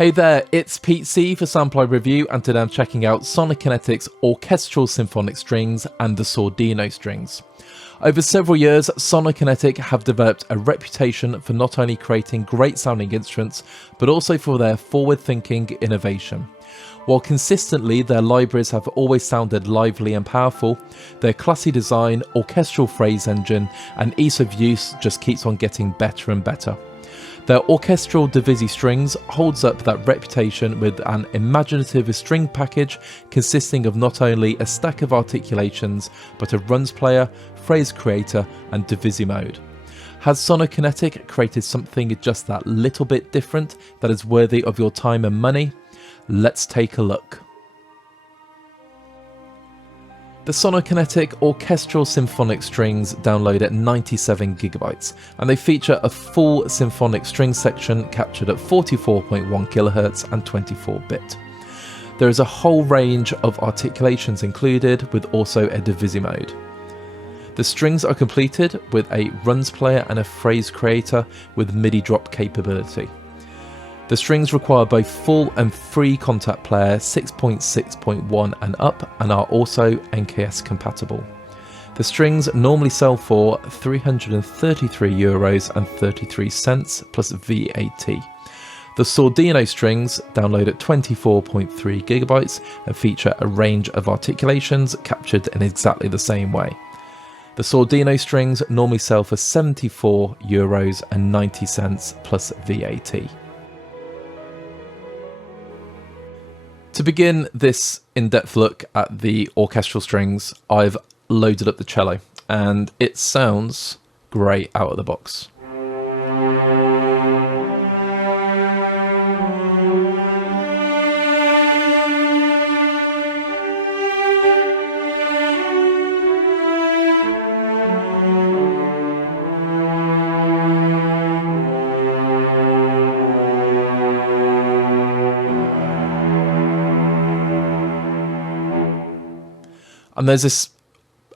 Hey there, it's Pete C for Sample Review, and today I'm checking out Sonokinetic's Orchestral Symphonic Strings and the Sordino Strings. Over several years, Sonokinetic have developed a reputation for not only creating great sounding instruments, but also for their forward-thinking innovation. While consistently their libraries have always sounded lively and powerful, their classy design, orchestral phrase engine, and ease of use just keeps on getting better and better. Their orchestral divisi strings holds up that reputation with an imaginative string package consisting of not only a stack of articulations, but a runs player, phrase creator, and divisi mode. Has Sonokinetic created something just that little bit different that is worthy of your time and money? Let's take a look. The Sonokinetic Orchestral Symphonic Strings download at 97 GB, and they feature a full symphonic string section captured at 44.1 kHz and 24-bit. There is a whole range of articulations included, with also a divisi mode. The strings are completed with a runs player and a phrase creator with MIDI drop capability. The strings require both full and free contact player 6.6.1 and up, and are also NKS compatible. The strings normally sell for €333.33 plus VAT. The Saudino strings download at 24.3 GB and feature a range of articulations captured in exactly the same way. The Sordino strings normally sell for €74.90 plus VAT. To begin this in-depth look at the orchestral strings, I've loaded up the cello, and it sounds great out of the box. And there's this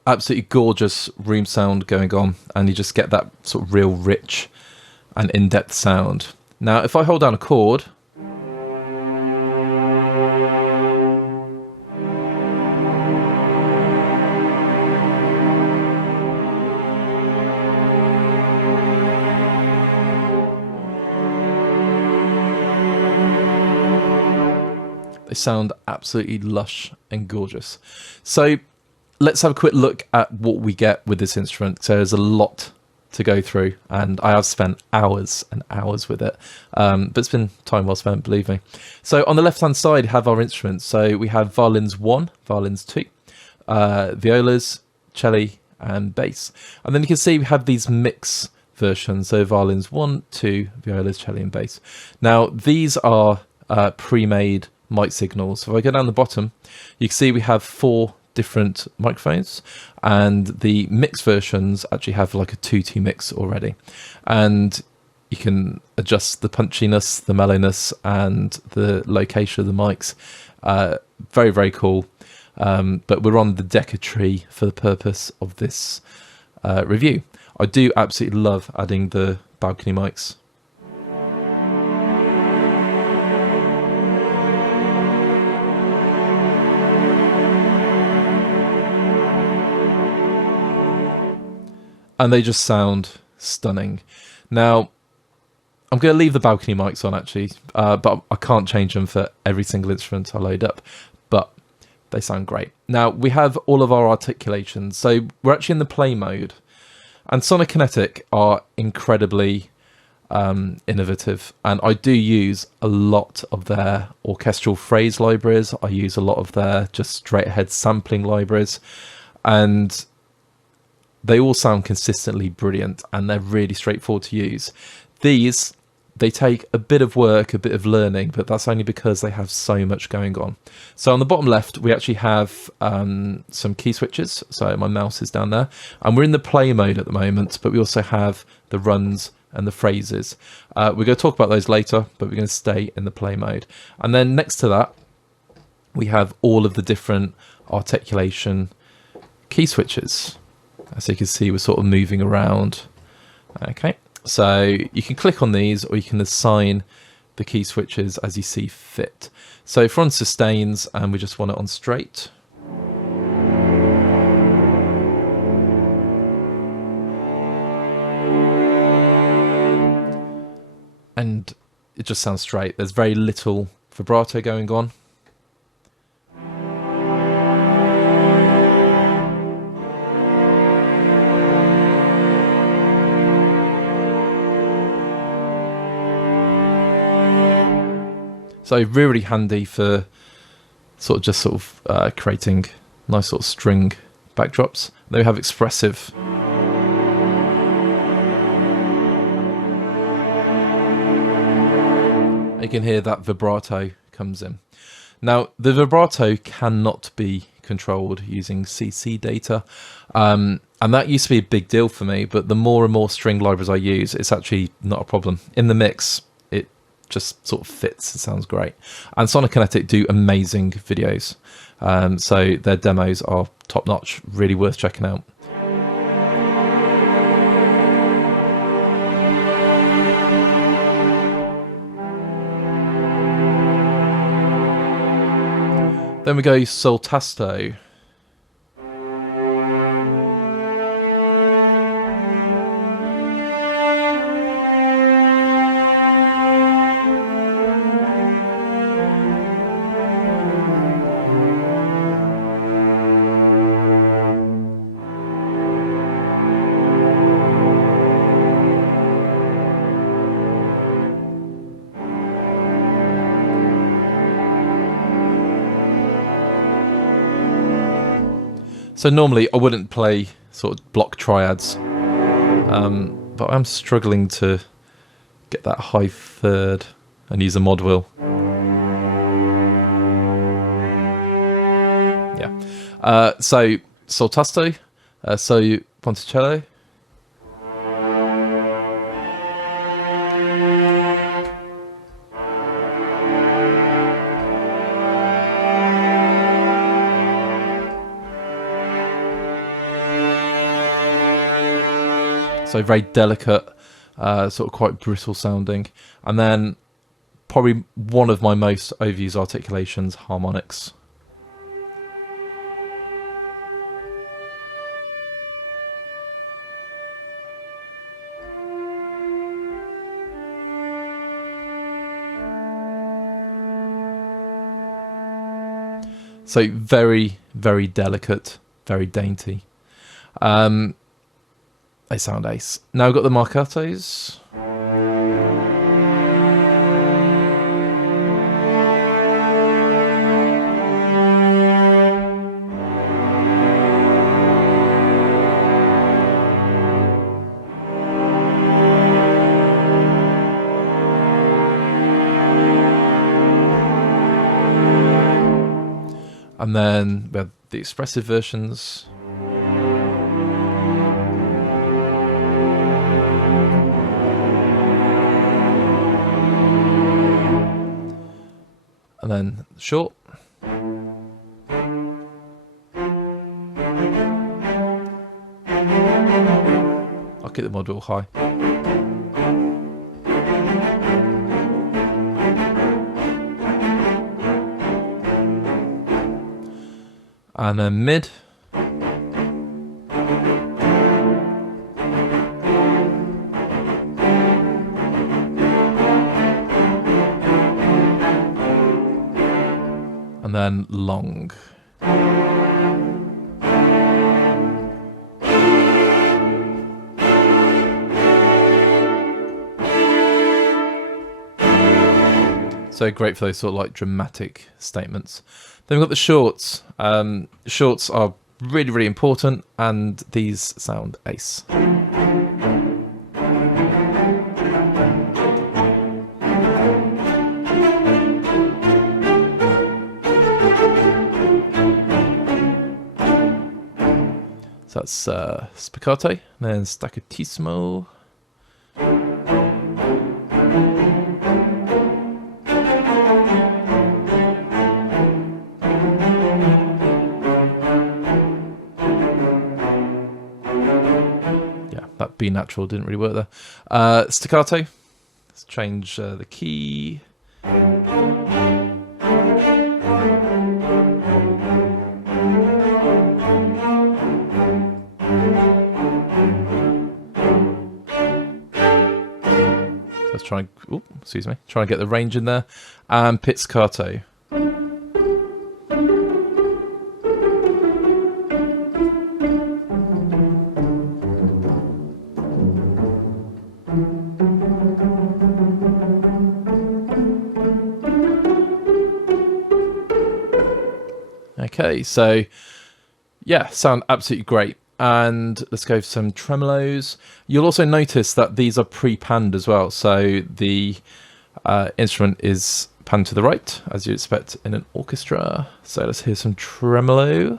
absolutely gorgeous room sound going on, and you just get that sort of real rich and in-depth sound. Now, if I hold down a chord, they sound absolutely lush and gorgeous. So let's have a quick look at what we get with this instrument. So there's a lot to go through, and I have spent hours and hours with it, but it's been time well spent, believe me. So on the left hand side, we have our instruments. So we have Violins 1, Violins 2, Violas, Checkley, and bass. And then you can see we have these mix versions, so Violins 1, 2, Violas, Checkley, and bass. Now these are pre-made mic signals. So if I go down the bottom, you can see we have 4 different microphones, and the mix versions actually have like a 2-2 mix already, and you can adjust the punchiness, the mellowness, and the location of the mics. Very, very cool. But we're on the Deca tree for the purpose of this review. I do absolutely love adding the balcony mics. And they just sound stunning. Now, I'm going to leave the balcony mics on actually, but I can't change them for every single instrument I load up, but they sound great. Now, we have all of our articulations. So we're actually in the play mode, and Sonokinetic are incredibly innovative, and I do use a lot of their orchestral phrase libraries. I use a lot of their just straight ahead sampling libraries, and they all sound consistently brilliant, and they're really straightforward to use. These, they take a bit of work, a bit of learning, but that's only because they have so much going on. So on the bottom left, we actually have some key switches. So my mouse is down there, and we're in the play mode at the moment, but we also have the runs and the phrases. We're going to talk about those later, but we're going to stay in the play mode. And then next to that, we have all of the different articulation key switches. As you can see, we're sort of moving around. Okay, so you can click on these, or you can assign the key switches as you see fit. So if we're on sustains and we just want it on straight, and it just sounds straight. There's very little vibrato going on. So really handy for creating nice sort of string backdrops. They have expressive. You can hear that vibrato comes in. Now the vibrato cannot be controlled using CC data, and that used to be a big deal for me, but the more and more string libraries I use, it's actually not a problem. In the mix, it just sort of fits. It sounds great. And Sonokinetic do amazing videos, so their demos are top notch, really worth checking out. Then we go soltasto. So normally I wouldn't play sort of block triads, but I'm struggling to get that high third and use a mod wheel. Yeah. So soltasto, so ponticello. So very delicate, sort of quite brittle sounding. And then probably one of my most overused articulations, harmonics. So very, very delicate, very dainty. They sound ace. Now we've got the marcatos. And then we have the expressive versions. And then short. I'll keep the module high. And then mid. And then long. So great for those sort of like dramatic statements. Then we've got the shorts. Shorts are really, really important, and these sound ace. So that's spiccato, and then staccatissimo. Yeah, that B natural didn't really work there. Staccato, Let's change the key. Let's try and, excuse me, try and get the range in there. And Pizzicato. Okay, so yeah, sound absolutely great. And let's go for some tremolos. You'll also notice that these are pre-panned as well. So the instrument is panned to the right, as you'd expect in an orchestra. So let's hear some tremolo.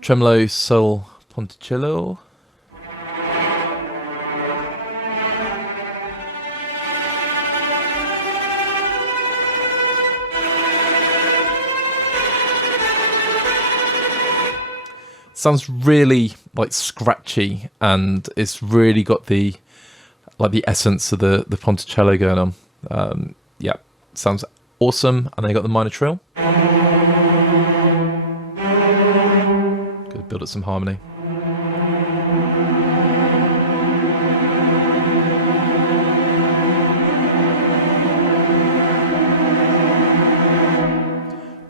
Tremolo sol ponticello. Sounds really like scratchy, and it's really got the essence of the ponticello going on. Yeah, sounds awesome. And then you got the minor trill. Good, build up some harmony.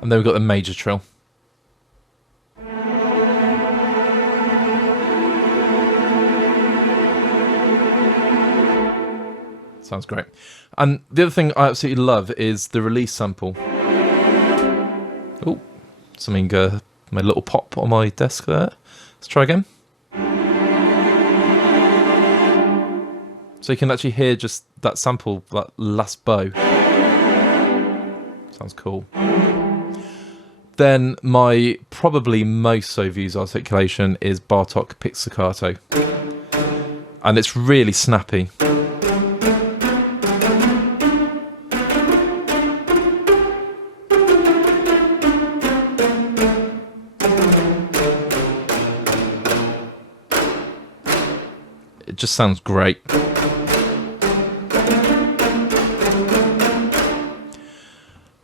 And then we've got the major trill. Sounds great. And the other thing I absolutely love is the release sample. Oh, something made a little pop on my desk there. Let's try again. So you can actually hear just that sample, that last bow. Sounds cool. Then my probably most so used articulation is Bartok Pixicato. And it's really snappy. It just sounds great.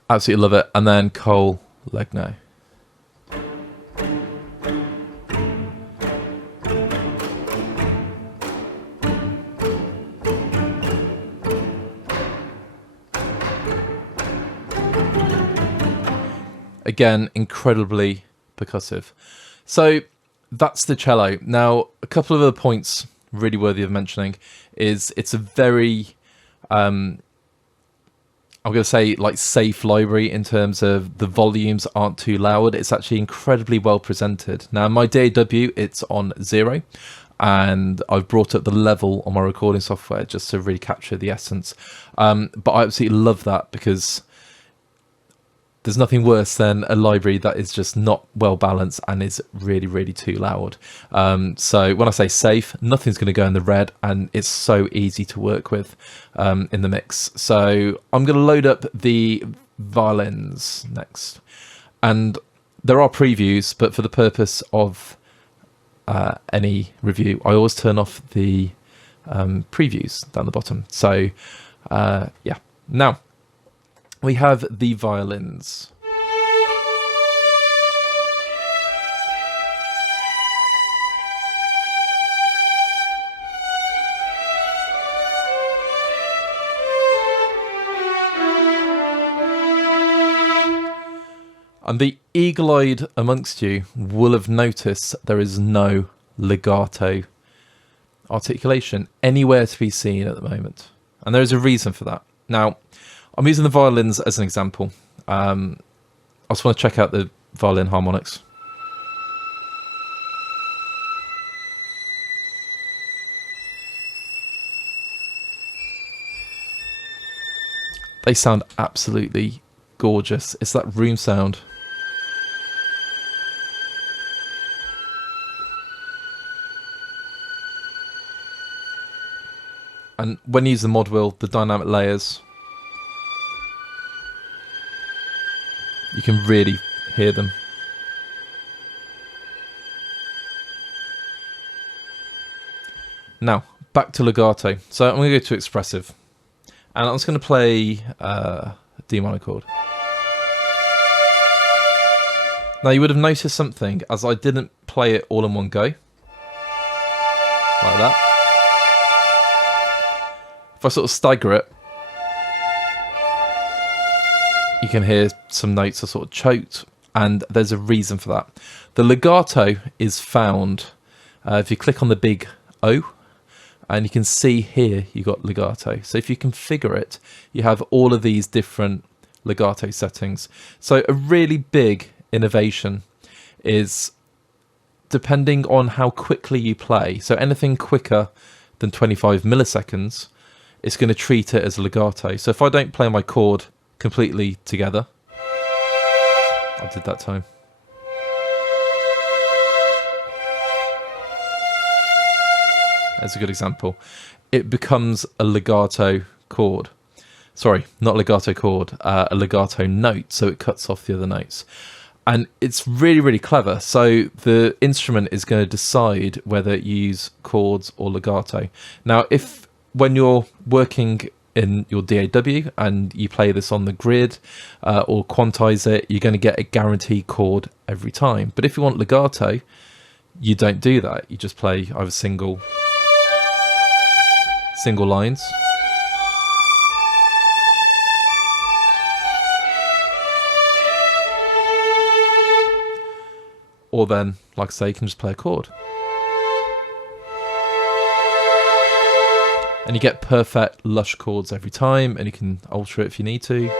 Absolutely love it. And then Cole Legno. Again, incredibly percussive. So that's the cello. Now, a couple of other points really worthy of mentioning is it's a very I'm going to say like safe library in terms of the volumes aren't too loud. It's actually incredibly well presented. Now my DAW, it's on 0, and I've brought up the level on my recording software just to really capture the essence. But I absolutely love that, because there's nothing worse than a library that is just not well balanced and is really, really too loud. So when I say safe, nothing's going to go in the red, and it's so easy to work with in the mix. So I'm going to load up the violins next. And there are previews, but for the purpose of any review, I always turn off the previews down the bottom. So yeah, now we have the violins. And the eagle-eyed amongst you will have noticed there is no legato articulation anywhere to be seen at the moment. And there is a reason for that. Now, I'm using the violins as an example. I just want to check out the violin harmonics. They sound absolutely gorgeous. It's that room sound. And when you use the mod wheel, the dynamic layers, You can really hear them. Now, back to legato. So I'm going to go to expressive. And I'm just going to play a D minor chord. Now you would have noticed something, as I didn't play it all in one go. Like that. If I sort of stagger it, you can hear some notes are sort of choked, and there's a reason for that. The legato is found, if you click on the big O, and you can see here you got legato. So if you configure it, you have all of these different legato settings. So a really big innovation is depending on how quickly you play. So anything quicker than 25 milliseconds, it's going to treat it as legato. So if I don't play my chord completely together, I did that time. That's a good example. It becomes a legato chord. Sorry, not legato chord, a legato note, so it cuts off the other notes. And it's really, really clever. So the instrument is going to decide whether you use chords or legato. Now, if when you're working in your DAW and you play this on the grid or quantize it, you're going to get a guaranteed chord every time. But if you want legato, you don't do that. You just play either single lines. Or then, like I say, you can just play a chord. And you get perfect, lush chords every time, and you can alter it if you need to.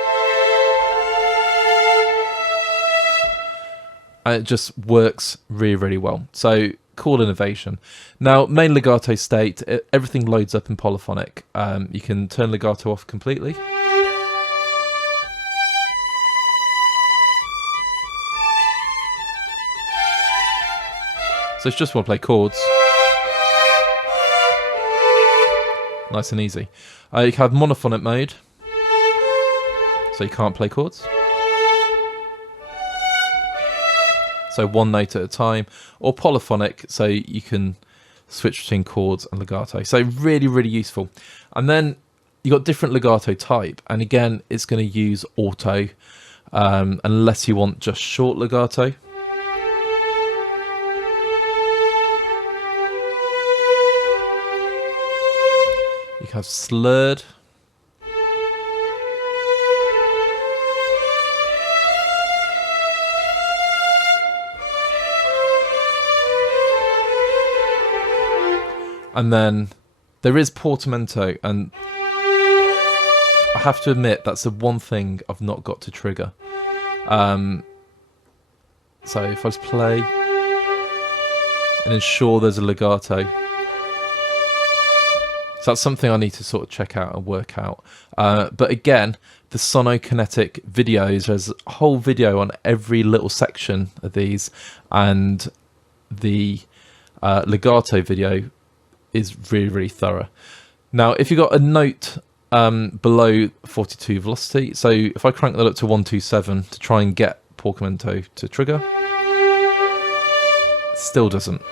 And it just works really, really well. So, cool innovation. Now, main legato state, everything loads up in polyphonic. You can turn legato off completely. So it's just want to play chords. Nice and easy. You can have monophonic mode, so you can't play chords. So one note at a time. Or polyphonic, so you can switch between chords and legato. So really, really useful. And then you got different legato type. And again, it's going to use auto, unless you want just short legato. You can have slurred. And then there is Portamento, and I have to admit that's the one thing I've not got to trigger. So if I just play and ensure there's a legato. So that's something I need to sort of check out and work out. But again, the Sonokinetic videos, there's a whole video on every little section of these, and the legato video is really, really thorough. Now, if you've got a note below 42 velocity, so if I crank that up to 127 to try and get Portamento to trigger, it still doesn't.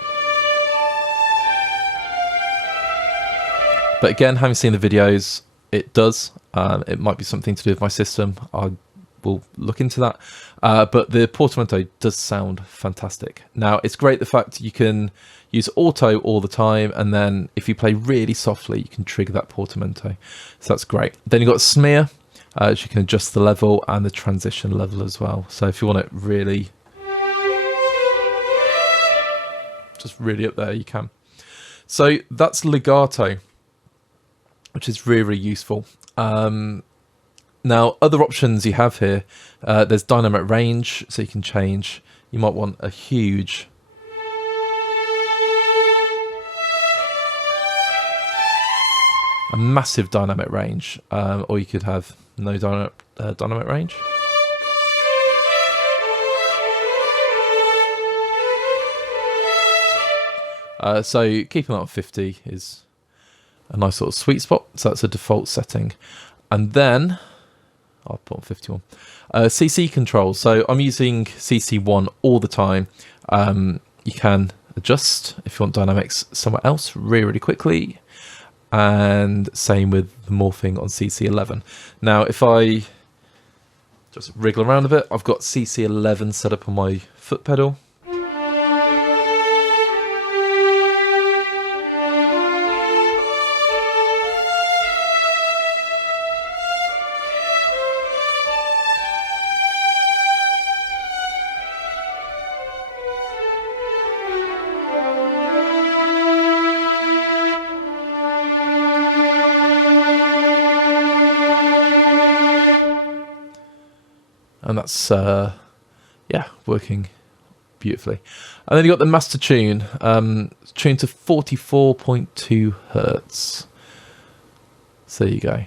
But again, having seen the videos, it does. It might be something to do with my system. I will look into that. But the Portamento does sound fantastic. Now, it's great the fact you can use auto all the time, and then if you play really softly, you can trigger that Portamento. So that's great. Then you've got smear, which you can adjust the level and the transition level as well. So if you want it really, just really up there, you can. So that's legato, which is really, really useful. Now, other options you have here, there's dynamic range, so you can change. You might want a huge massive dynamic range, or you could have no dynamic range. So keeping that on 50 is a nice sort of sweet spot. So that's a default setting. And then I'll put on 51. CC control. So I'm using CC1 all the time. You can adjust if you want dynamics somewhere else really quickly. And same with the morphing on CC11. Now, if I just wriggle around a bit, I've got CC11 set up on my foot pedal. And that's, yeah, working beautifully. And then you've got the master tune, tuned to 44.2 hertz. So there you go.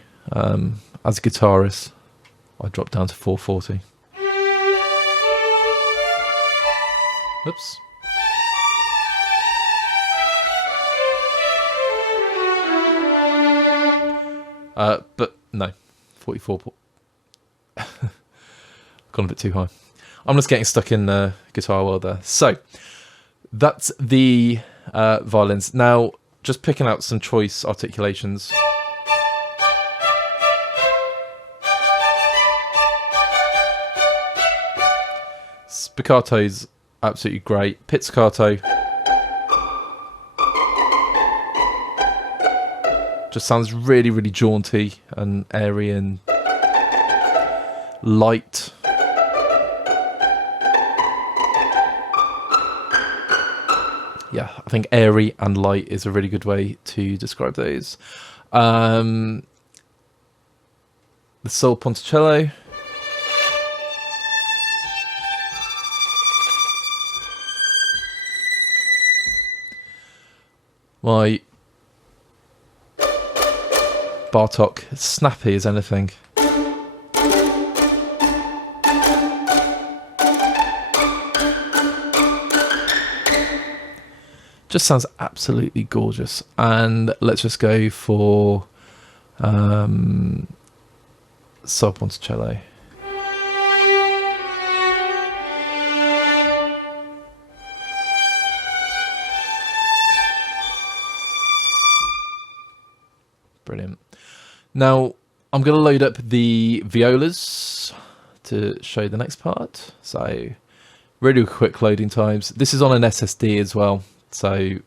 As a guitarist, I dropped down to 440. Oops. But no, 44. Gone a bit too high. I'm just getting stuck in the guitar world there. So that's the violins. Now, just picking out some choice articulations. Spiccato's absolutely great. Pizzicato just sounds really jaunty and airy and light. Yeah, I think airy and light is a really good way to describe those. The Sol Ponticello. My Bartok, snappy as anything. Just sounds absolutely gorgeous. And let's just go for Sol Ponticello. Brilliant. Now I'm going to load up the violas to show the next part. So really quick loading times. This is on an SSD as well. So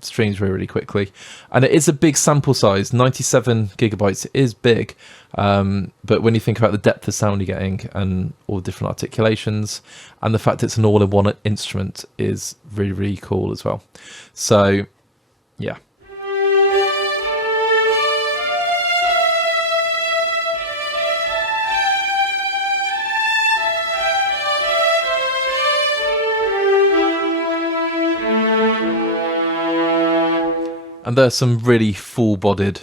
streams really quickly, and it is a big sample size. 97 gigabytes is big, but when you think about the depth of sound you're getting and all the different articulations and the fact it's an all-in-one instrument is really cool as well. So yeah. And there's some really full-bodied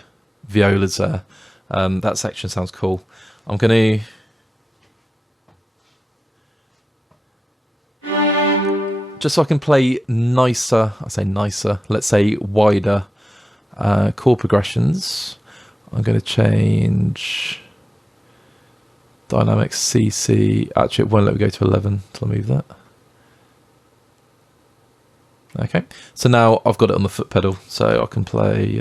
violas there. That section sounds cool. I'm going to... Just so I can play nicer, I say nicer, let's say wider chord progressions, I'm going to change dynamics CC. Actually, it won't let me go to 11 until I move that. Okay, so now I've got it on the foot pedal, so I can play.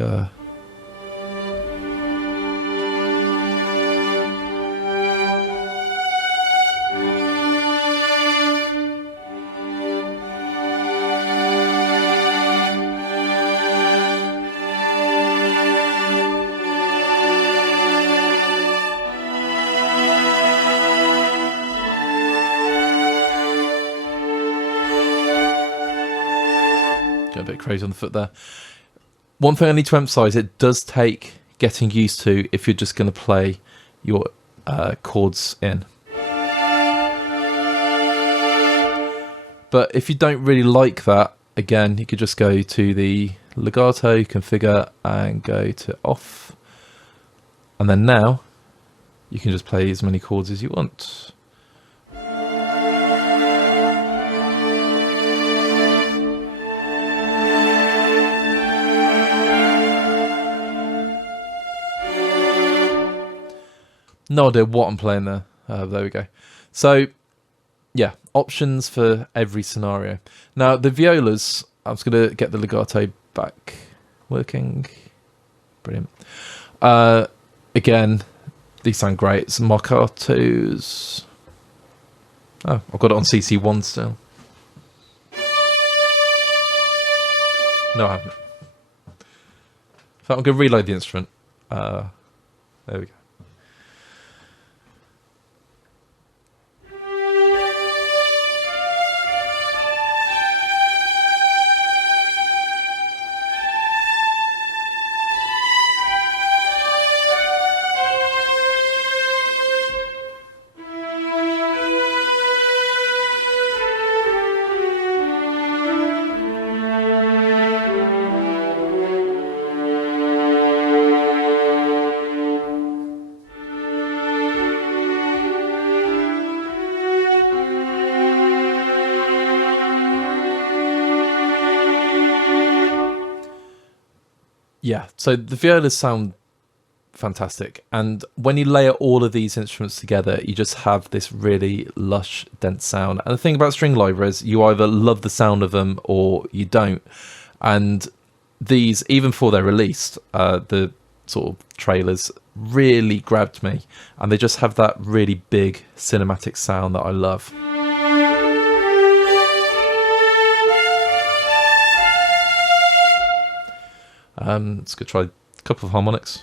A bit crazy on the foot there. One thing I need to emphasize, it does take getting used to if you're just going to play your chords in. But if you don't really like that, again, you could just go to the legato configure and go to off, and then now you can just play as many chords as you want. No idea what I'm playing there. There we go. So, yeah, options for every scenario. Now, the violas, I'm just going to get the legato back working. Brilliant. Again, these sound great. Some marcatos. Oh, I've got it on CC1 still. No, I haven't. In fact, I'm going to reload the instrument. There we go. Yeah, so the violas sound fantastic, and when you layer all of these instruments together, you just have this really lush, dense sound. And the thing about string libraries, you either love the sound of them or you don't. And these, even before they're released, the sort of trailers really grabbed me, and they just have that really big cinematic sound that I love. Let's go try a couple of harmonics.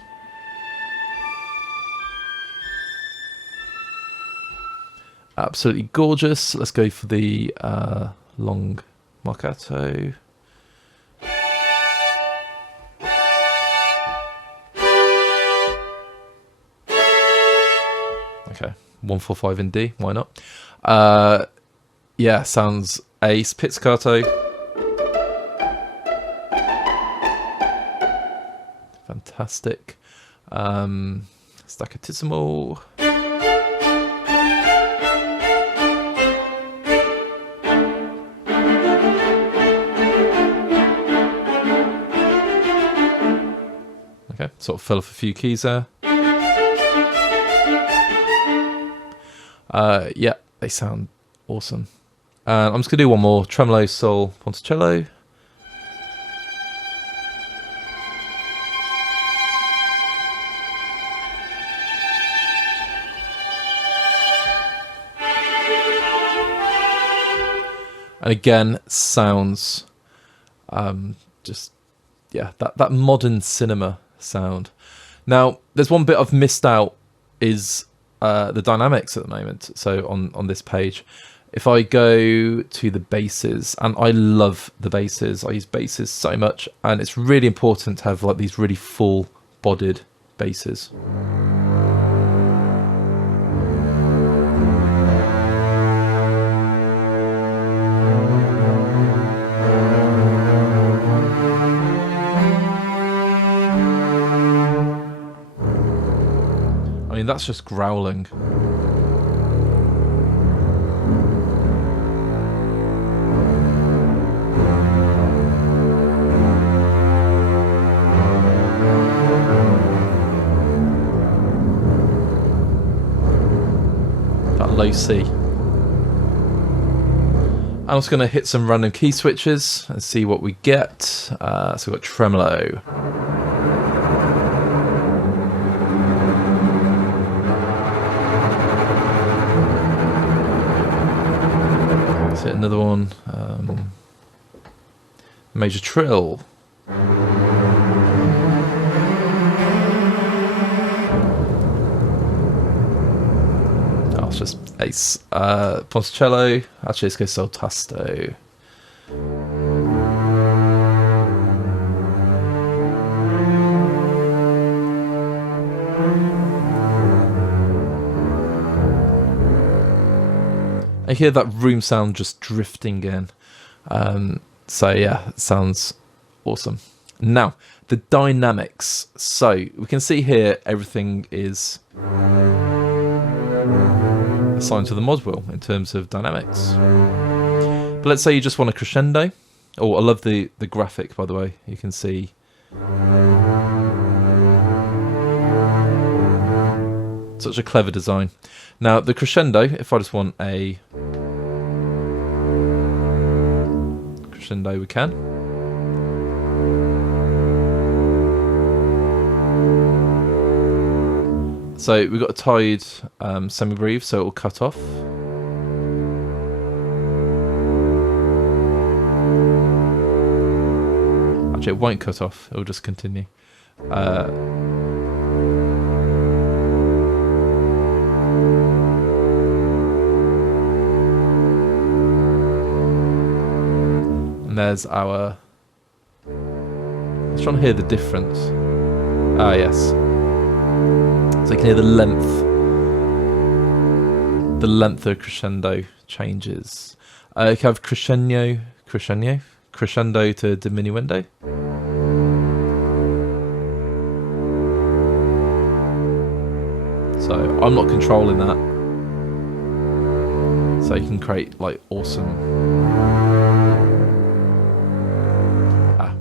Absolutely gorgeous. Let's go for the long marcato. Okay, 145 in D. Why not? Yeah, sounds ace. Pizzicato. Fantastic. Staccatissimo. Okay, sort of fill off a few keys there. Yeah, they sound awesome. I'm just going to do one more. Tremolo, Sol, Ponticello. And again, sounds just, yeah, that modern cinema sound. Now, there's one bit I've missed out is the dynamics at the moment. So on this page, if I go to the basses, and I love the basses, I use basses so much, and it's really important to have like these really full-bodied basses. I mean, that's just growling. That low C. I'm just going to hit some random key switches and see what we get. So we've got Tremolo. Hit another one. Major trill. Oh, it's just ace. Ponticello. Actually, let's go sol tasto. I hear that room sound just drifting in. So yeah, it sounds awesome. Now, the dynamics. So we can see here everything is assigned to the mod wheel in terms of dynamics. But let's say you just want a crescendo. Oh, I love the graphic, by the way. You can see. Such a clever design. Now the crescendo, if I just want a crescendo, we can. So we've got a tied semi-breve, so it will cut off. Actually, it won't cut off, it will just continue. And there's our... Let's try and hear the difference. Ah, yes. So you can hear the length of crescendo changes. You can have crescendo to diminuendo. So I'm not controlling that. So you can create like awesome...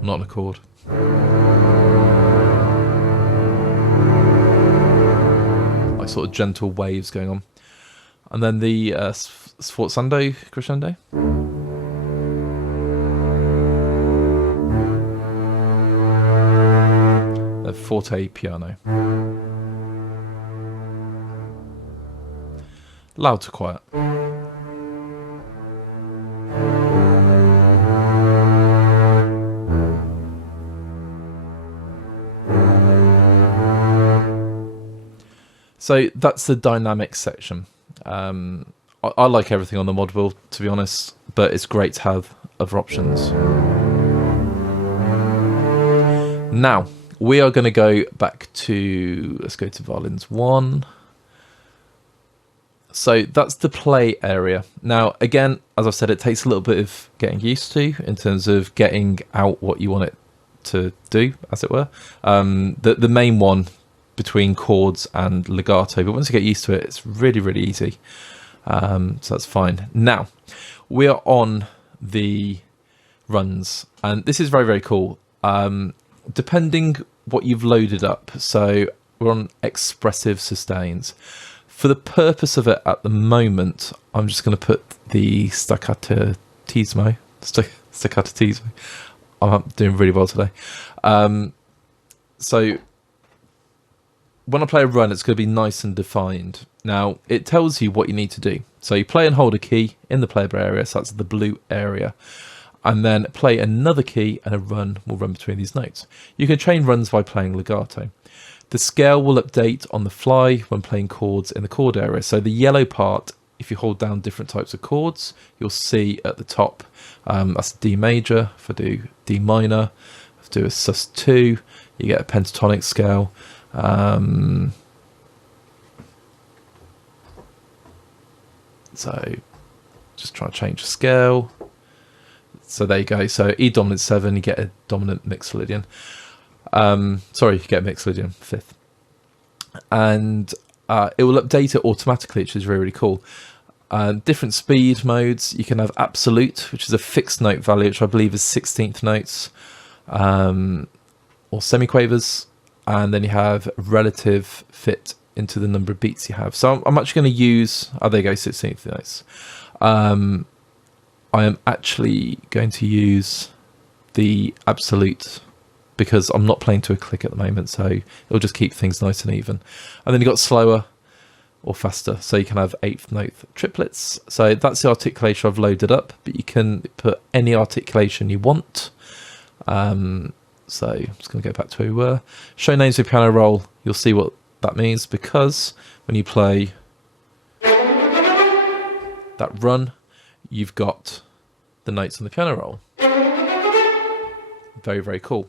not a chord. Like sort of gentle waves going on. And then the sforzando crescendo. The forte piano. Loud to quiet. So that's the dynamic section. I like everything on the mod wheel, to be honest, but it's great to have other options. Now, we are going to go back to, let's go to Violins 1. So that's the play area. Now, again, as I've said, it takes a little bit of getting used to in terms of getting out what you want it to do, as it were. The main one between chords and legato, but once you get used to it, it's really, really easy. So that's fine. Now, we are on the runs, and this is very, very cool. Depending what you've loaded up, so we're on expressive sustains. For the purpose of it at the moment, I'm just going to put the staccatismo. I'm doing really well today. So when I play a run, it's going to be nice and defined. Now, it tells you what you need to do. So you play and hold a key in the playable area, so that's the blue area. And then play another key and a run will run between these notes. You can chain runs by playing legato. The scale will update on the fly when playing chords in the chord area. So the yellow part, if you hold down different types of chords, you'll see at the top, that's D major. If I do D minor, if I do a sus2, you get a pentatonic scale. So just try to change the scale. So there you go. So E dominant 7, you get a dominant mixolydian. Sorry, you get a mixolydian, fifth. And it will update it automatically, which is really, really cool. Different speed modes. You can have absolute, which is a fixed note value, which I believe is 16th notes, or semiquavers. And then you have relative fit into the number of beats you have. So I'm actually going to use, oh, there you go, 16th notes. I am actually going to use the absolute because I'm not playing to a click at the moment, so it'll just keep things nice and even. And then you've got slower or faster, so you can have 8th note triplets. So that's the articulation I've loaded up, but you can put any articulation you want. So I'm just going to go back to where we were. Show names with piano roll, you'll see what that means, because when you play that run, you've got the notes on the piano roll. Very, very cool.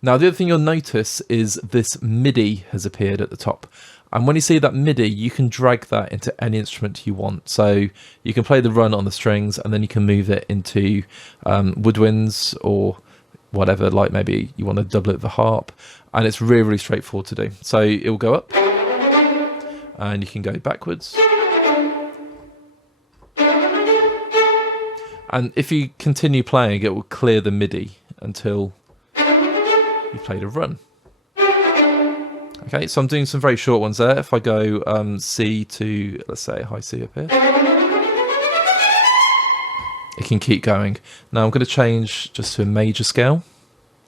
Now, the other thing you'll notice is this MIDI has appeared at the top. And when you see that MIDI, you can drag that into any instrument you want. So you can play the run on the strings, and then you can move it into woodwinds or whatever, like maybe you want to double it with the harp. And it's really, really straightforward to do. So it will go up, and you can go backwards. And if you continue playing, it will clear the MIDI until you played a run. Okay, Okay, so I'm doing some very short ones there. If I go C to, let's say, high C up here, it can keep going. Now I'm going to change just to a major scale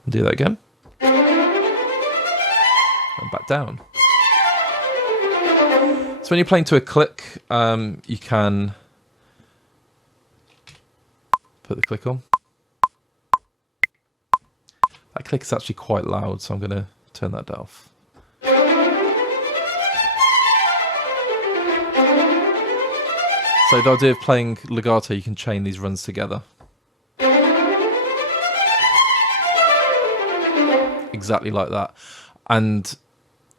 and do that again. And back down. So when you're playing to a click, you can put the click on. That click is actually quite loud, so I'm going to turn that off. So the idea of playing legato, you can chain these runs together. Exactly like that. And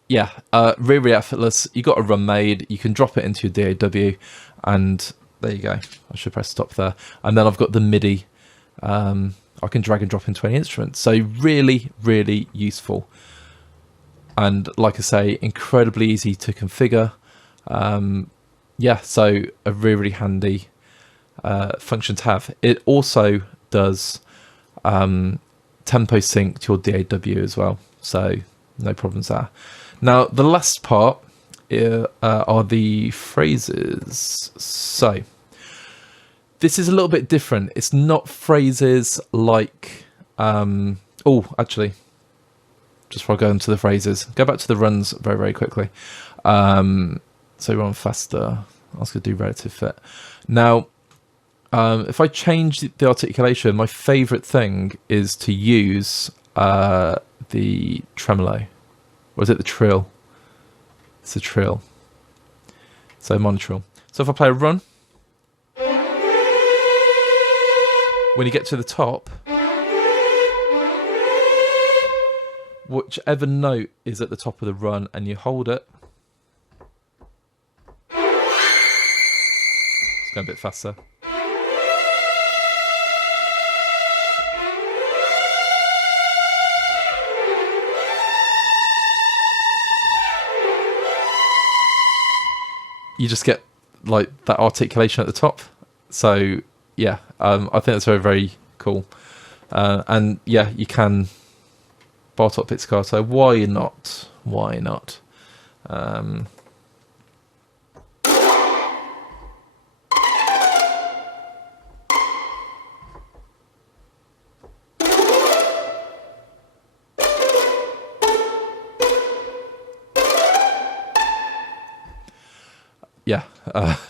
yeah, really effortless. You got a run made, you can drop it into your DAW, and there you go. I should press stop there. And then I've got the MIDI. I can drag and drop into any instrument. So really, really useful. And like I say, incredibly easy to configure. Yeah, so a really, really handy function to have. It also does tempo sync to your DAW as well, so no problems there. Now, the last part are the phrases. So this is a little bit different. It's not phrases like... oh, actually, just before I go into the phrases, go back to the runs very, very quickly. So run faster. I was going to do relative fit. Now, if I change the articulation, my favourite thing is to use the tremolo. Or is it the trill? It's the trill. So monotrill. So if I play a run, when you get to the top, whichever note is at the top of the run and you hold it, it's going a bit faster. You just get like that articulation at the top. So yeah, I think that's very, very cool. And yeah, you can Bartok Pixicato. Why not? Why not? Yeah,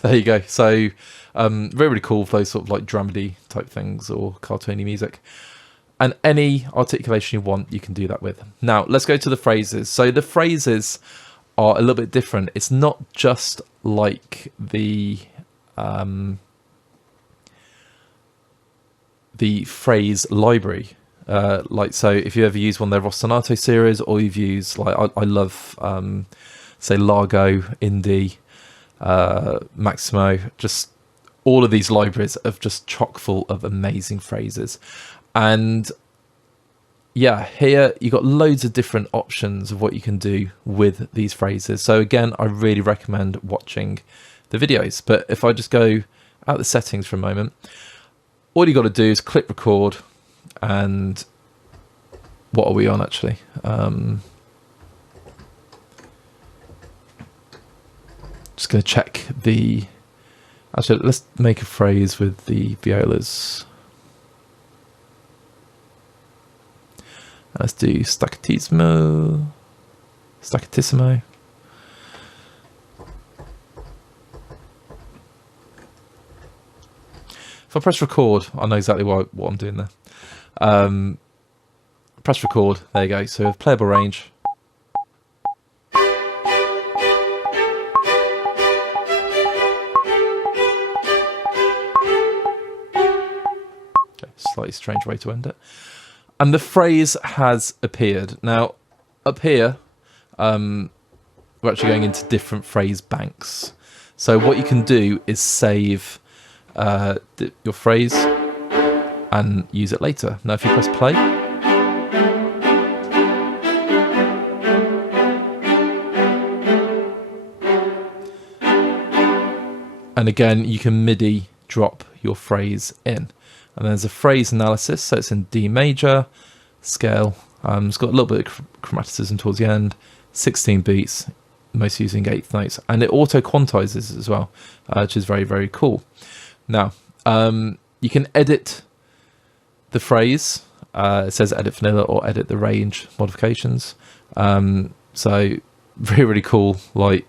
there you go. So very, really cool for those sort of like dramedy type things or cartoony music. And any articulation you want, you can do that with. Now, let's go to the phrases. So the phrases are a little bit different. It's not just like the phrase library. Like, so if you ever use one of their Rossanato series, or you've used, like, I love, say, Largo, Indie, Maximo, just all of these libraries are just chock full of amazing phrases. And yeah, here you got loads of different options of what you can do with these phrases. So again, I really recommend watching the videos. But if I just go out the settings for a moment, all you got to do is click record. And what are we on actually? Just going to check the... Actually, let's make a phrase with the violas. Let's do staccatissimo. Staccatissimo. If I press record, I know exactly what I'm doing there. Press record. There you go. So playable range. Okay, slightly strange way to end it. And the phrase has appeared. Now, up here, we're actually going into different phrase banks. So what you can do is save your phrase and use it later. Now, if you press play, and again, you can MIDI drop your phrase in. And there's a phrase analysis, so it's in D major, scale, It's got a little bit of chromaticism towards the end, 16 beats, most using eighth notes, and it auto quantizes as well, which is very, very cool. Now, you can edit the phrase. It says edit vanilla or edit the range modifications. So really, really cool. Like,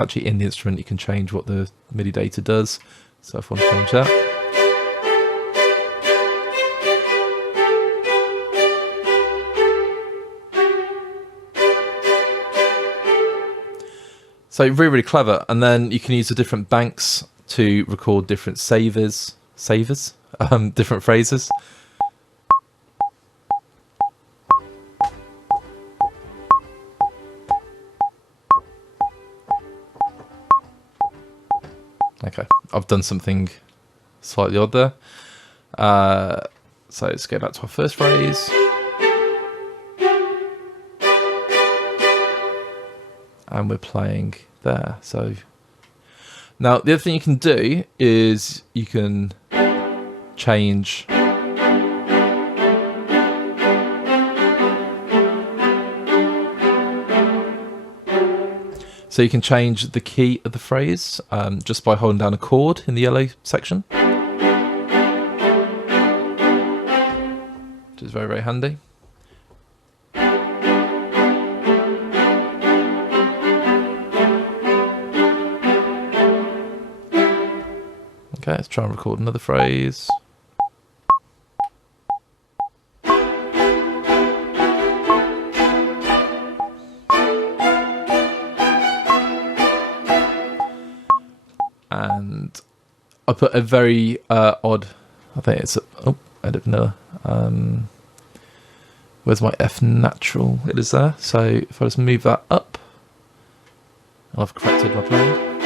actually in the instrument you can change what the MIDI data does. So if I want to change that. So really, really clever. And then you can use the different banks to record different different phrases. Okay, I've done something slightly odd there. So let's go back to our first phrase. And we're playing there. So now the other thing you can do is you can change so you can change the key of the phrase just by holding down a chord in the yellow section, which is very, very handy. Okay, let's try and record another phrase. And I put a very odd, I think it's edit vanilla. Where's my F natural? It is there. So if I just move that up, I've corrected my playing.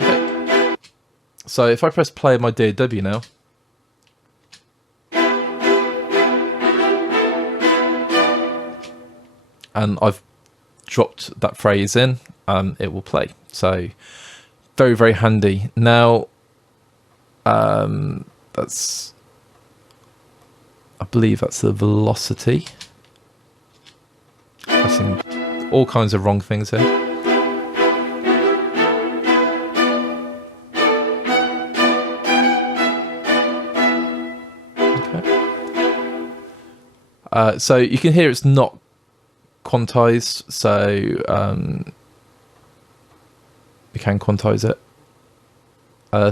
Okay. So if I press play on my DAW now, and I've dropped that phrase in, it will play. So very, very handy. Now, that's, I believe that's the velocity. Pressing all kinds of wrong things here. Okay. So you can hear it's not quantized, so you can quantize it.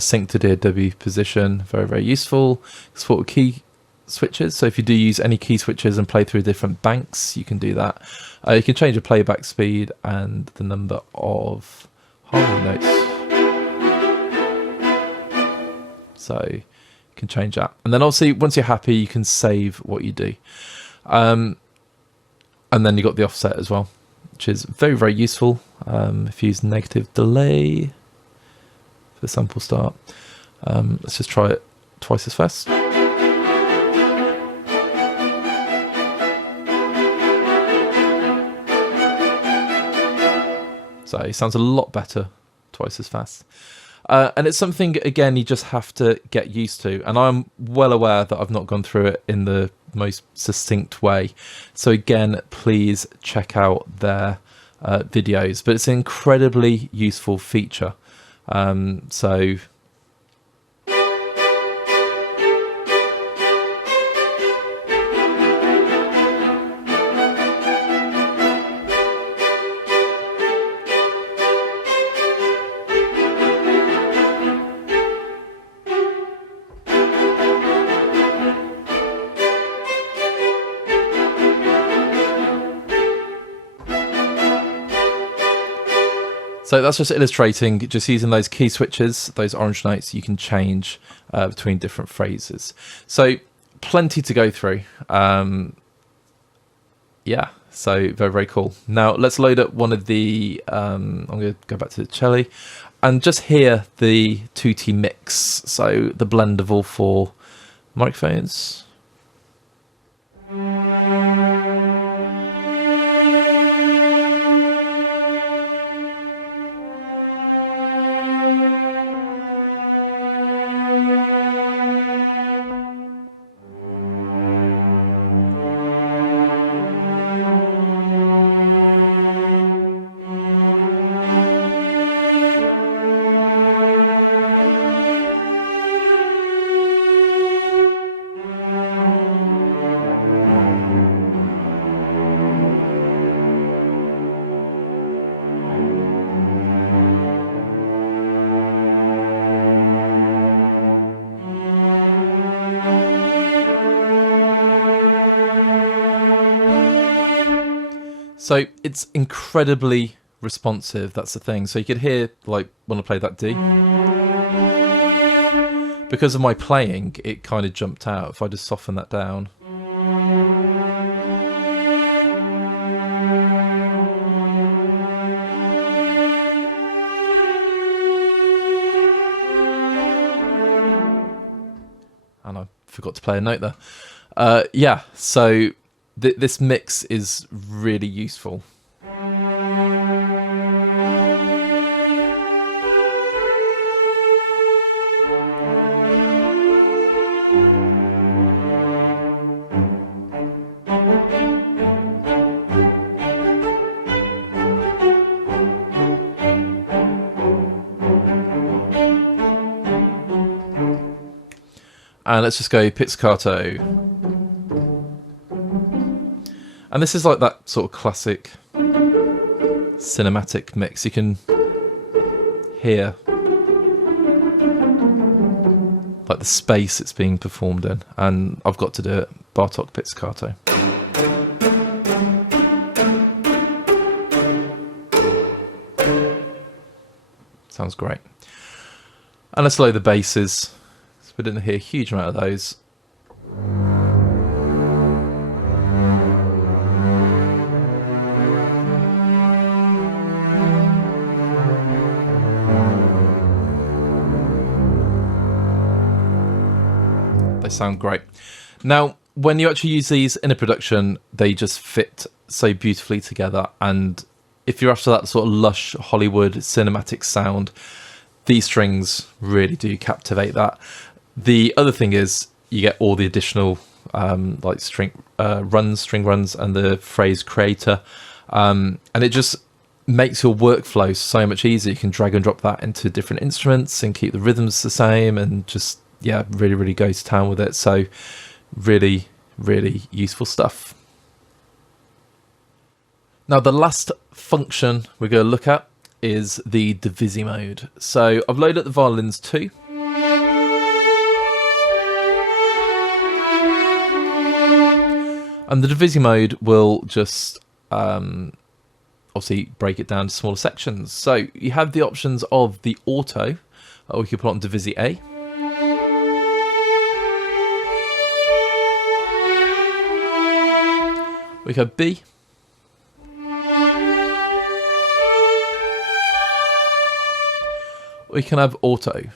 Sync to DAW position, very, very useful. Support with key switches, so if you do use any key switches and play through different banks, you can do that. You can change the playback speed and the number of harmony notes, so you can change that. And then obviously once you're happy, you can save what you do. And then you got the offset as well, which is very, very useful if you use negative delay for the sample start. Let's just try it twice as fast. So it sounds a lot better twice as fast. And it's something, again, you just have to get used to. And I'm well aware that I've not gone through it in the most succinct way. So again, please check out their videos. But it's an incredibly useful feature. So So that's just illustrating, just using those key switches, those orange notes, you can change between different phrases. So plenty to go through. Yeah, so very, very cool. Now let's load up one of the, I'm going to go back to the Checkley and just hear the tutti mix. So the blend of all four microphones. So it's incredibly responsive, that's the thing. So you could hear, like, when I played that D. Because of my playing, it kind of jumped out. If I just soften that down. And I forgot to play a note there. Yeah, so this mix is really useful. And let's just go Pizzicato. And this is like that sort of classic cinematic mix. You can hear like the space it's being performed in. And I've got to do it. Bartok Pixicato. Sounds great. And let's load the basses. We didn't hear a huge amount of those. They sound great. Now, when you actually use these in a production, they just fit so beautifully together. And if you're after that sort of lush Hollywood cinematic sound, these strings really do captivate that. The other thing is you get all the additional like string runs, and the phrase creator, and it just makes your workflow so much easier. You can drag and drop that into different instruments and keep the rhythms the same, and just really go to town with it. So really useful stuff. Now the last function we're going to look at is the divisi mode. So I've loaded up the Violins 2. And the divisi mode will just obviously break it down to smaller sections. So you have the options of the auto, or we could put on divisi A. We have B. We can have auto.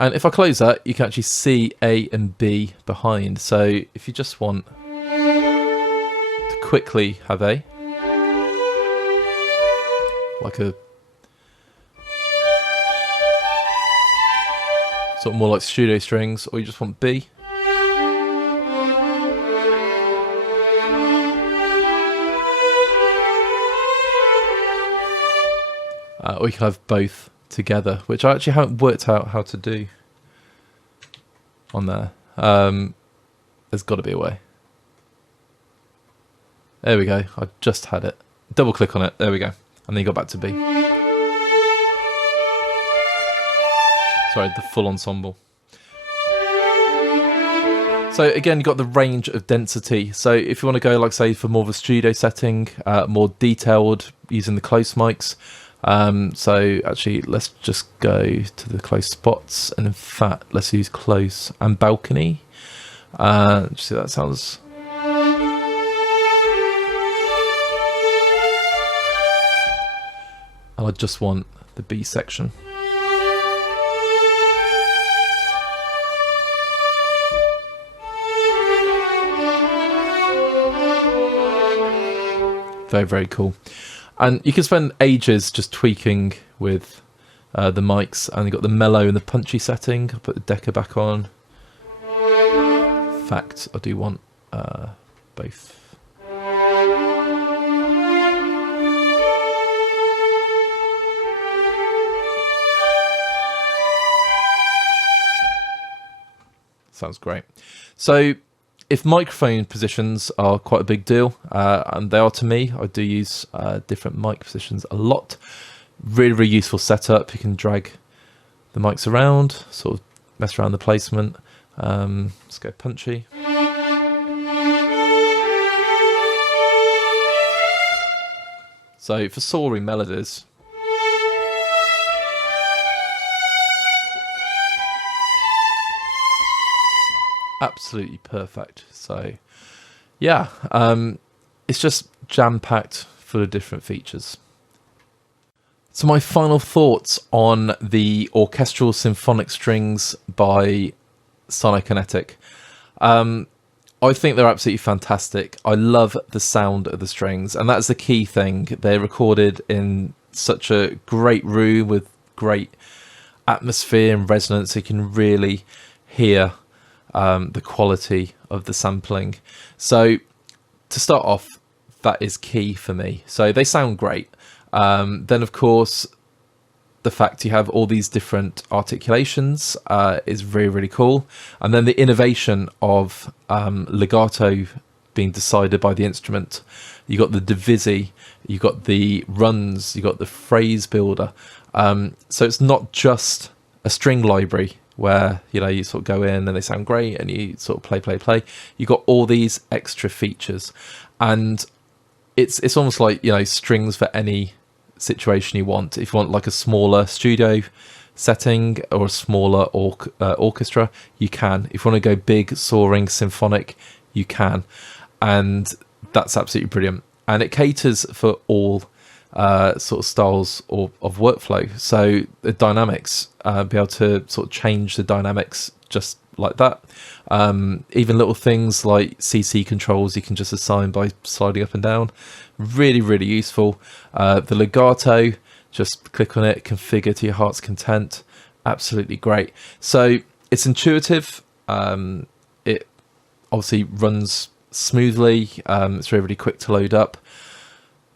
And if I close that, you can actually see A and B behind. So if you just want to quickly have A, like a sort of more like Saudino Strings, or you just want B, or you can have both together, which I actually haven't worked out how to do on there. There's got to be a way. There we go. I just had it. Double click on it. There we go. And then you go back to B. Sorry, the full ensemble. So again, you've got the range of density. So if you want to go, like say, for more of a studio setting, more detailed, using the close mics. So actually, let's just go to the close spots, and in fact, let's use close and balcony. See, that sounds. And I just want the B section. Very cool. And you can spend ages just tweaking with the mics, and you've got the mellow and the punchy setting. I'll put the decker back on. In fact, I do want both. Sounds great. So if microphone positions are quite a big deal, and they are to me, I do use different mic positions a lot. Really, really useful setup. You can drag the mics around, sort of mess around the placement. Let's go punchy. So for soaring melodies, absolutely perfect. So yeah, it's just jam-packed full of different features. So my final thoughts on the Orchestral Symphonic Strings by Sonokinetic. I think they're absolutely fantastic. I love the sound of the strings, and that's the key thing. They're recorded in such a great room with great atmosphere and resonance. You can really hear the quality of the sampling. So to start off, that is key for me. So they sound great. Then of course, the fact you have all these different articulations is really, really cool. And then the innovation of legato being decided by the instrument. You got the divisi, you got the runs, you got the phrase builder. So it's not just a string library where, you know, you sort of go in and they sound great and you sort of play. You got all these extra features, and it's almost like, you know, strings for any situation you want. If you want like a smaller studio setting or a smaller orchestra, you can. If you want to go big, soaring, symphonic, you can. And that's absolutely brilliant. And it caters for all sort of styles of workflow. So the dynamics, be able to sort of change the dynamics just like that. Even little things like CC controls you can just assign by sliding up and down. Really, really useful. The legato, just click on it, configure to your heart's content. Absolutely great. So it's intuitive. It obviously runs smoothly. It's really, really quick to load up.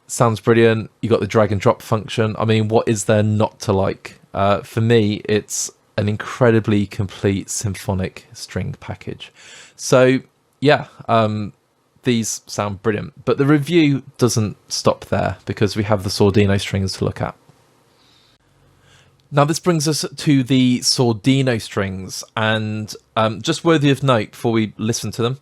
Sounds brilliant. You got the drag and drop function. I mean, what is there not to like? For me, it's an incredibly complete symphonic string package. So yeah, these sound brilliant, but the review doesn't stop there because we have the Sordino strings to look at. Now this brings us to the Saudino strings, and just worthy of note before we listen to them,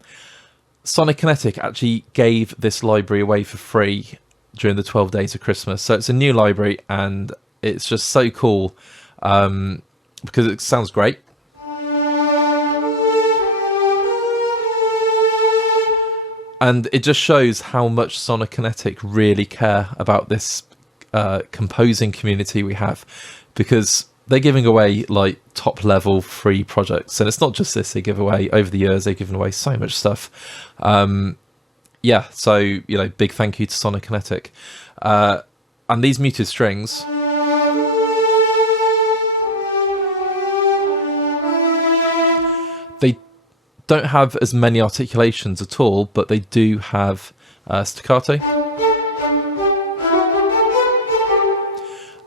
Sonokinetic actually gave this library away for free during the 12 days of Christmas. So it's a new library, and it's just so cool because it sounds great. And it just shows how much Sonokinetic really care about this composing community we have, because they're giving away like top level free projects. And it's not just this, they give away, over the years, they've given away so much stuff. Yeah, so, you know, big thank you to Sonokinetic. And these muted strings, they don't have as many articulations at all, but they do have staccato.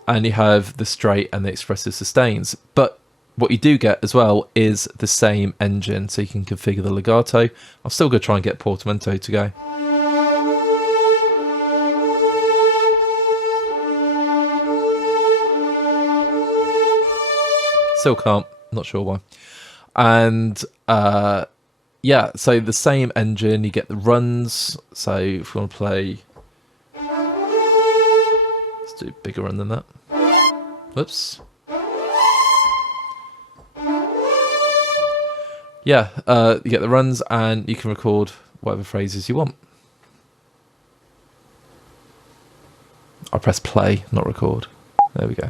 And you have the straight and the expressive sustains. But what you do get as well is the same engine, so you can configure the legato. I'm still going to try and get Portamento to go. Still can't, not sure why. And yeah, so the same engine, you get the runs. So if you want to play, let's do a bigger run than that. Whoops. Yeah, you get the runs and you can record whatever phrases you want. I press play, not record. There we go.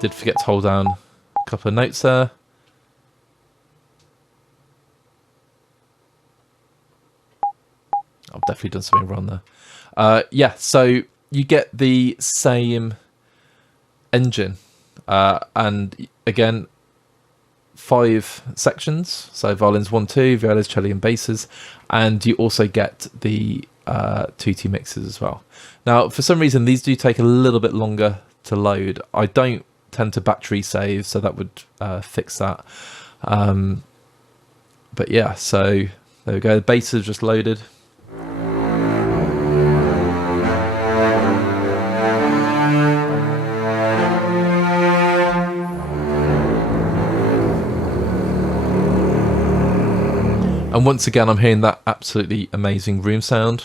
Did forget to hold down a couple of notes there. I've definitely done something wrong there. Yeah, so you get the same engine. And again, 5 sections, so violins 1, 2, violas, cello and basses, and you also get the tutti mixes as well. Now, for some reason, these do take a little bit longer to load. I don't tend to battery save, so that would fix that. But yeah, so there we go. The bass is just loaded. And once again, I'm hearing that absolutely amazing room sound.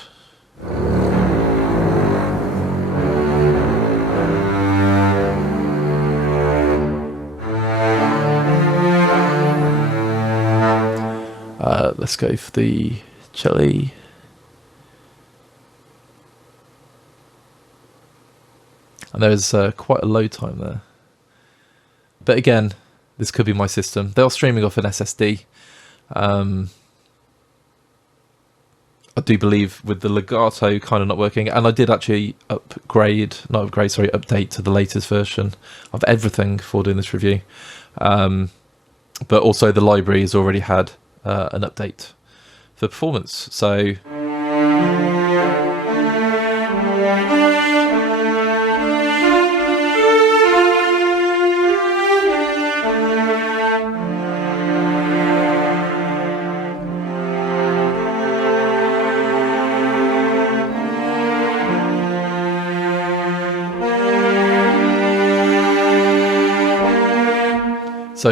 Let's go for the Checkley. And there's quite a load time there. But again, this could be my system. They are streaming off an SSD. I do believe with the Legato kind of not working, and I did actually update to the latest version of everything for doing this review. But also the library has already had an update for performance. So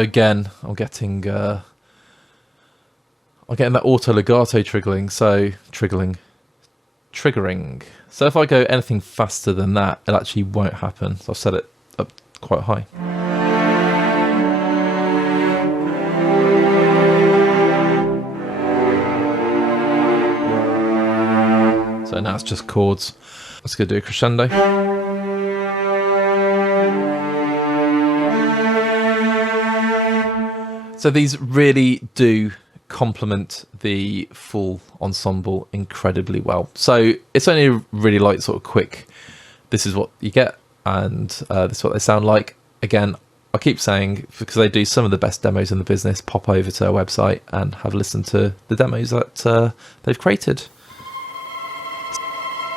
again, I'm getting that auto legato triggering. So if I go anything faster than that, it actually won't happen. So I've set it up quite high. So now it's just chords. Let's go do a crescendo. So these really do complement the full ensemble incredibly well. So it's only a really like sort of quick, this is what you get, and this is what they sound like. Again, I keep saying, because they do some of the best demos in the business, pop over to their website and have a listen to the demos that they've created.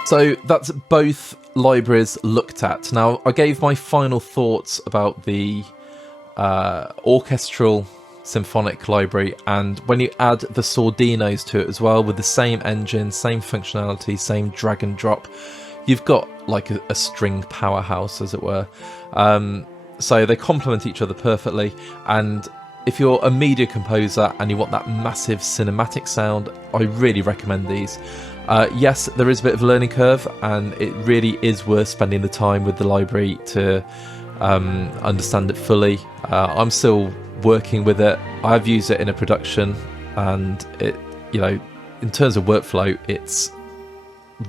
So that's both libraries looked at. Now, I gave my final thoughts about the orchestral symphonic library, and when you add the Sordinos to it as well, with the same engine, same functionality, same drag and drop, you've got like a string powerhouse, as it were. So they complement each other perfectly, and if you're a media composer and you want that massive cinematic sound, I really recommend these. Yes, there is a bit of a learning curve, and it really is worth spending the time with the library to understand it fully. I'm still working with it. I've used it in a production, and it, you know, in terms of workflow, it's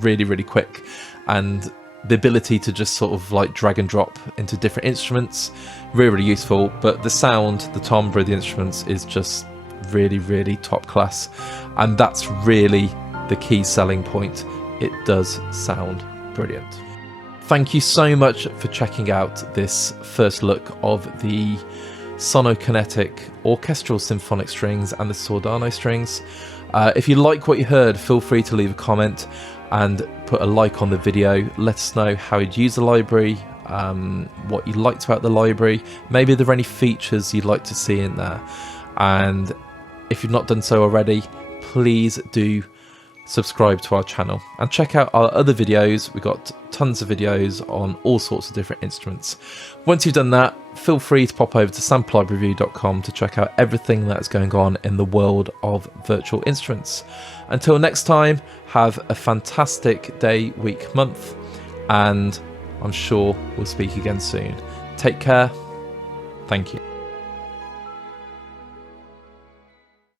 really, really quick, and the ability to just sort of like drag and drop into different instruments, really, really useful. But the sound, the timbre of the instruments is just really, really top class, and that's really the key selling point. It does sound brilliant. Thank you so much for checking out this first look of the Sonokinetic Orchestral Symphonic Strings and the Saudino Strings. If you like what you heard, feel free to leave a comment and put a like on the video. Let us know how you'd use the library, what you liked about the library. Maybe there are any features you'd like to see in there. And if you've not done so already, please do subscribe to our channel and check out our other videos. We've got tons of videos on all sorts of different instruments. Once you've done that, feel free to pop over to samplereview.com to check out everything that's going on in the world of virtual instruments. Until next time, have a fantastic day, week, month, and I'm sure we'll speak again soon. Take care. Thank you.